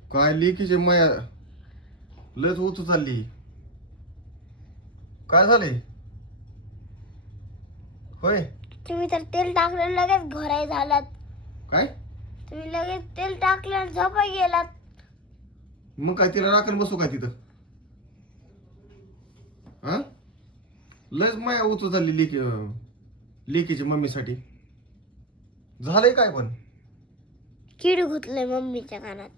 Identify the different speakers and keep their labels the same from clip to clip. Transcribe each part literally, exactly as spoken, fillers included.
Speaker 1: काय लेकीचे माया लयच उतू चालली. काय झाले होय?
Speaker 2: तुम्ही तर तेल टाकलं लगेच घोराई झालात.
Speaker 1: काय
Speaker 2: तुम्ही लगेच तेल टाकलं झोपा गेलात.
Speaker 1: मग काय तिला राखण बसू काय तिथं? हा लयच माया उतू चालली लेकी लेकीच्या मम्मीसाठी. झालंय काय पण?
Speaker 2: किड घुतलंय मम्मीच्या कानात.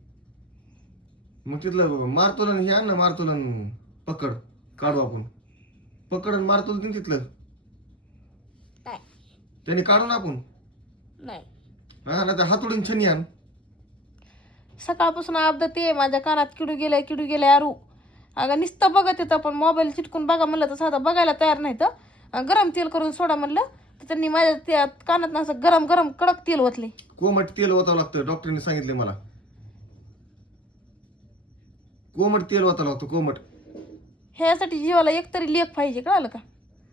Speaker 1: मग तिथलं मारतोलन हे आण ना, मारतोलन पकड काढू आपण. पकड आणि मारतोल दे तिथलं.
Speaker 2: नाही
Speaker 1: त्याने काढून आपण
Speaker 2: नाही
Speaker 1: हा ना, तर हातोडून छनी आण.
Speaker 3: सकाळपासून अपदा ते माझ्या कानात किडू गेलाय किडू गेलाय अरू. अगं नुसतं बघत येतं पण मोबाईल चिटकून बघा म्हणलं तर साधं बघायला तयार नाही तर गरम तेल करून सोडा म्हणलं तर त्यांनी माझ्या त्या कानात असं गरम गरम कडक तेल ओतले.
Speaker 1: कोमट तेल ओतावं लागतं, डॉक्टरने सांगितले मला. कोमट तेल ओतावं लागतं, कोमट.
Speaker 3: ह्यासाठी जीवाला एकतरी लेख पाहिजे, कळालं का?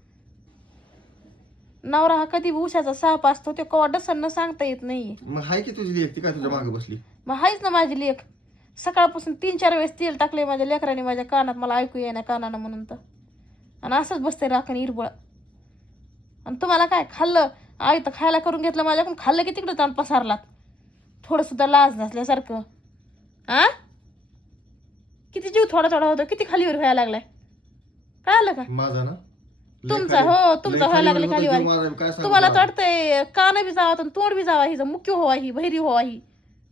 Speaker 3: नवरा हा कधी उशाचा साप असतो ते कवा डसन सांगता येत नाहीये.
Speaker 1: मग हाय की तुझी लेक, ती काय तुझ्या मागे बसली?
Speaker 3: मग हायच ना माझी लेख. सकाळपासून तीन चार वेळेस तेल टाकले माझ्या लेकराने माझ्या कानात, मला ऐकू येण्या कानानं म्हणून तर. आणि असंच बसते राखण इरबळ. आणि तुम्हाला काय खाल्लं आई तर खायला करून घेतलं माझ्याकडून, खाल्लं की तिकडे जाऊन पसारलात थोडं सुद्धा लाज नसल्यासारखं. आ किती जीव थोडा थोडा होतो, किती खालीवर व्हायला लागलाय, कळालं का?
Speaker 1: माझा ना
Speaker 3: तुमचा हो तुमचा व्हायला लागले खालीवर. तुम्हाला तर वाटतंय कान बी जावा तर तोंड बी जावा, ही मुख्य व्हावा, ही बहिरी व्हावा, ही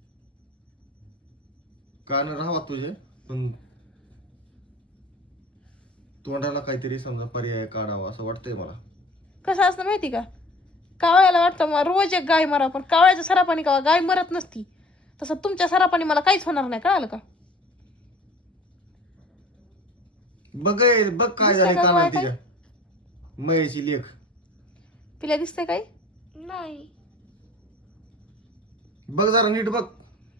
Speaker 1: कान राहावा तुझे, पण तोंडाला काहीतरी समजा पर्याय काढावा असं वाटतंय मला.
Speaker 3: कसं असतं माहिती का? कावळ्याला वाटतं मग रोज एक गाय मरा, पण कावळ्याच्या सरापाने का गाय मरत नसती, तसं तुमच्या सरापाने मला काहीच होणार नाही, कळालं का?
Speaker 1: बघ बघ काय
Speaker 3: दिसतंय
Speaker 1: झालं
Speaker 3: का
Speaker 1: कानात
Speaker 3: काय?
Speaker 1: तिच्या मयची लेख.
Speaker 3: तिला दिसतंय काही?
Speaker 2: नाही
Speaker 1: बघ जरा नीट बघ.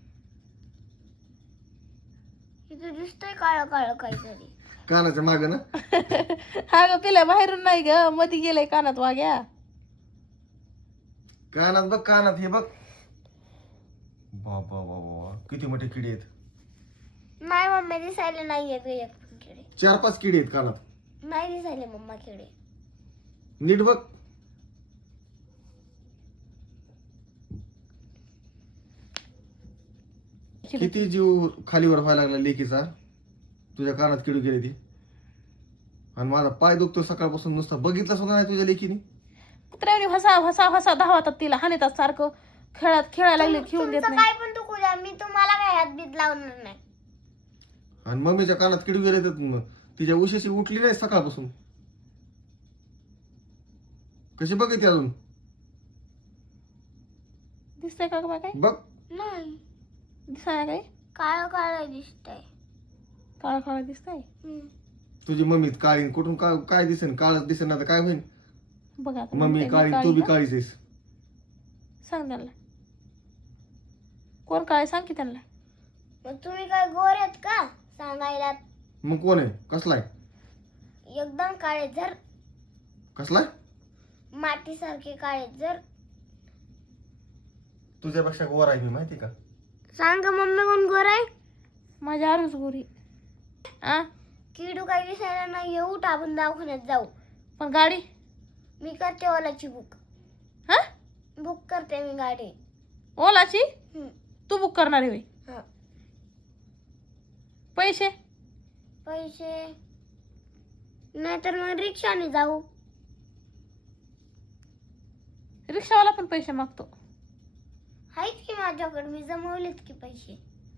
Speaker 2: इथं दिसतंय काळ काळ काहीतरी
Speaker 1: कानाच्या माग ना.
Speaker 3: हा ग पिल्या बाहेरून नाही ग, मधी गेलंय कानात वाग्या.
Speaker 1: कानात बघ, कानात हे बघ. बाबा बाबा किती मोठे किडे आहेत.
Speaker 2: नाही मम्मी दिसायला नाही येत एक पण किडे.
Speaker 1: चार पाच किडे आहेत कानात.
Speaker 2: नाही दिसायले मम्मा किडे.
Speaker 1: नीट बघ. किती जीव खालीवर व्हायला लागला लेकीचा. तुझ्या कानात किडू गेले ती. आणि माझा पाय दुखतो सकाळपासून, नुसता बघितलं सुद्धा नाही तुझ्या लेकीने.
Speaker 3: कुत्र्याने हसा हसा हसा धावतात तिला, हानेतात सारखं. खेळात खेळायला लागले, खेळून देत
Speaker 2: तुमचं
Speaker 3: नाही.
Speaker 2: काय पण दुखू द्या, मी तुम्हाला काय हात बीत लावणार नाही.
Speaker 1: आणि मम्मीच्या कानात किडू गेले तर मग तिच्या उशीशी उठली नाही सकाळपासून. कशी बघितली अजून?
Speaker 3: दिसतंय का काय?
Speaker 1: बघ.
Speaker 2: नाही
Speaker 3: दिसाय काही
Speaker 2: काळ काळ दिसतंय.
Speaker 3: काळा काळा दिसतंय.
Speaker 1: तुझी मम्मी काळी, कुठून काय काय दिसेन? काळच दिसेन ना तर काय होईल?
Speaker 3: बघा आता
Speaker 1: मम्मी
Speaker 3: म्हणते,
Speaker 1: काळी,
Speaker 3: मी
Speaker 1: तू बी
Speaker 3: का?
Speaker 1: काळीच आहेस.
Speaker 3: सांग त्यांना कोण काळे, सांग की त्यांना.
Speaker 2: मग तुम्ही काय गोर आहेत का सांगायला?
Speaker 1: मग कोण आहे? कसलाय?
Speaker 2: एकदम काळे जर
Speaker 1: कसलाय?
Speaker 2: मातीसारखे काळे जर.
Speaker 1: तुझ्यापेक्षा गोर आहे मी, माहिती का?
Speaker 2: सांग मम्मी कोण गोर आहे?
Speaker 3: माझ्या आरूच गोरी. आ
Speaker 2: किडू काय दिसायला नाही. येऊ आपण दवाखान्यात जाऊ.
Speaker 3: पण गाडी
Speaker 2: मी करते ओलाची बुक.
Speaker 3: हा
Speaker 2: बुक करते मी गाडी.
Speaker 3: ओलाची
Speaker 2: हम्म.
Speaker 3: तू बुक करणार आहे होय?
Speaker 2: हा.
Speaker 3: पैसे
Speaker 2: पैसे नाहीतर मग रिक्षाने जाऊ.
Speaker 3: रिक्षावाला पण पैसे मागतो.
Speaker 2: आहेत की माझ्याकडे, मी जमवलेत की पैसे.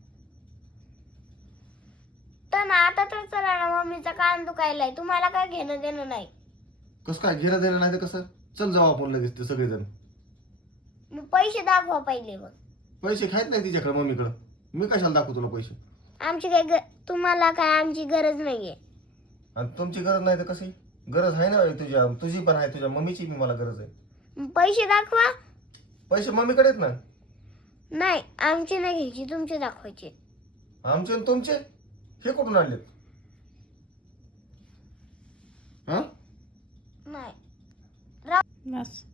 Speaker 2: तर ना आता तर चला ना, मम्मीचा कान दुखायलाय. तुम्हाला काय घेणं देणं नाही.
Speaker 1: कसं काय घेणं देणं नाही तर कसं? चल जाऊ आपण लगेच ते सगळेजण.
Speaker 2: मग पैसे दाखवा पहिले. मग
Speaker 1: पैसे खायत नाही तिच्याकडे, मम्मीकडे. मी कशाला दाखवू तुला पैसे?
Speaker 2: आमची काय ग- तुम्हाला काय आमची गरज नाहीये.
Speaker 1: आणि तुमची गरज नाही तर कशी? गरज आहे ना तुझ्या, तुझी पण आहे, तुझ्या मम्मीची बी मला गरज आहे.
Speaker 2: मग पैसे दाखवा.
Speaker 1: पैसे मम्मीकडे आहेत ना.
Speaker 2: नाही आमचे नाही घ्यायचे, तुमचे दाखवायचे.
Speaker 1: आमचे आणि तुमचे हे कुठून आणलेत? हा
Speaker 2: नाही
Speaker 3: बस